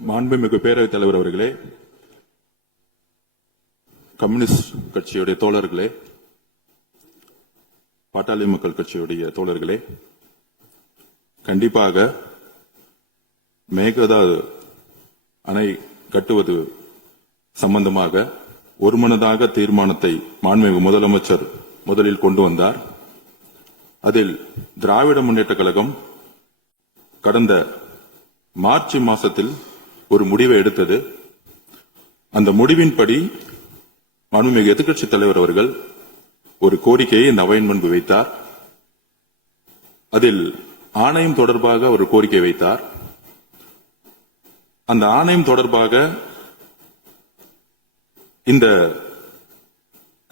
மாண்புமிகு பேரவைத் தலைவர் அவர்களே, கம்யூனிஸ்ட் கட்சியுடைய தோழர்களே, பாட்டாளி மக்கள் கட்சியுடைய தோழர்களே, கண்டிப்பாக மேகதாது அணை கட்டுவது சம்பந்தமாக ஒருமனதாக தீர்மானத்தை மாண்புமிகு முதலமைச்சர் முதலில் கொண்டு வந்தார். அதில் திராவிட முன்னேற்ற கழகம் கடந்த மார்ச் மாசத்தில் ஒரு முடிவை எடுத்தது. அந்த முடிவின்படி மாண்புமிகு எதிர்க்கட்சித் தலைவர் அவர்கள் ஒரு கோரிக்கையை இந்த அவையின் முன்பு வைத்தார். அதில் ஆணையம் தொடர்பாக ஒரு கோரிக்கை வைத்தார். அந்த ஆணையம் தொடர்பாக இந்த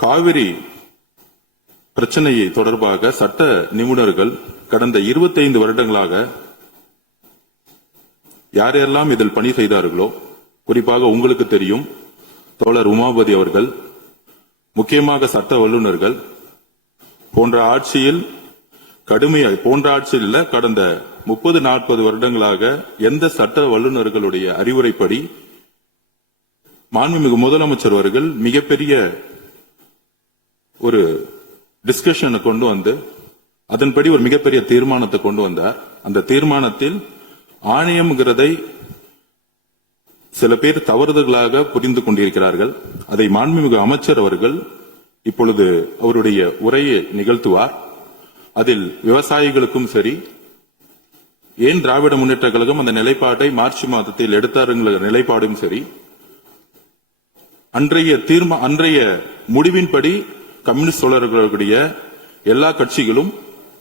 காவிரி பிரச்சனையை தொடர்பாக சட்ட நிபுணர்கள் கடந்த 25 வருடங்களாக யாரெல்லாம் இதில் பணி செய்தார்களோ, குறிப்பாக உங்களுக்கு தெரியும், தோழர் உமாபதி அவர்கள், முக்கியமாக சட்ட வல்லுநர்கள் போன்ற ஆட்சியில் கடந்த 30-40 வருடங்களாக எந்த சட்ட வல்லுநர்களுடைய அறிவுரைப்படி மாண்புமிகு முதலமைச்சர் அவர்கள் மிகப்பெரிய ஒரு டிஸ்கஷனை கொண்டு வந்து அதன்படி ஒரு மிகப்பெரிய தீர்மானத்தை கொண்டு வந்தார். அந்த தீர்மானத்தில் ஆணையம்ங்கிறதை சில பேர் தவறுதலாக புரிந்து கொண்டிருக்கிறார்கள். அதை மாண்புமிகு அமைச்சர் அவர்கள் இப்பொழுது அவருடைய உரையை நிகழ்த்துவார். அதில் விவசாயிகளுக்கும் சரி, ஏன் திராவிட முன்னேற்ற கழகம் அந்த நிலைப்பாட்டை மார்ச் மாதத்தில் எடுத்தாருங்கிற நிலைப்பாடும் சரி, அன்றைய முடிவின்படி கம்யூனிஸ்ட் தோழர்களுடைய எல்லா கட்சிகளும்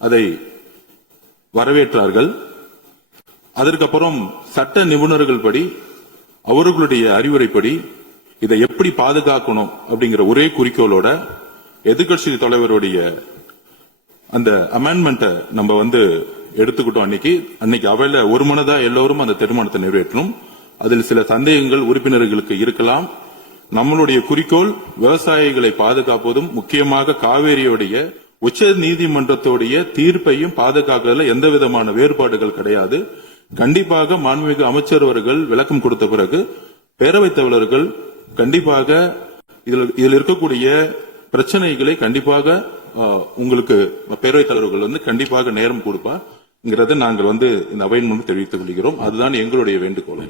அதை வரவேற்றார்கள். அதற்கப்புறம் சட்ட நிபுணர்கள் படி, அவர்களுடைய அறிவுரைப்படி இதை எப்படி பாதுகாக்கணும் அப்படிங்கிற ஒரே குறிக்கோளோட எதிர்க்கட்சி தலைவருடைய அந்த அமெண்ட்மெண்ட்டை நம்ம எடுத்துக்கிட்டோம். அன்னைக்கு அவையில ஒருமனதா எல்லோரும் அந்த தீர்மானத்தை நிறைவேற்றணும். அதில் சில சந்தேகங்கள் உறுப்பினர்களுக்கு இருக்கலாம். நம்மளுடைய குறிக்கோள் விவசாயிகளை பாதுகாப்பதும், முக்கியமாக காவேரியுடைய உச்ச நீதிமன்றத்துடைய தீர்ப்பையும் பாதுகாக்கிறதுல எந்த விதமான வேறுபாடுகள் கிடையாது. கண்டிப்பாக மாண்புமிகு அமைச்சர் அவர்கள் விளக்கம் கொடுத்த பிறகு பேரவைத் தலைவர்கள் கண்டிப்பாக இதில் இருக்கக்கூடிய பிரச்சனைகளை கண்டிப்பாக உங்களுக்கு பேரவைத் தலைவர்கள் கண்டிப்பாக நேரம் கொடுப்பாங்கிறத நாங்கள் இந்த அவையின் முன்பு தெரிவித்துக் கொள்கிறோம். அதுதான் எங்களுடைய வேண்டுகோள்.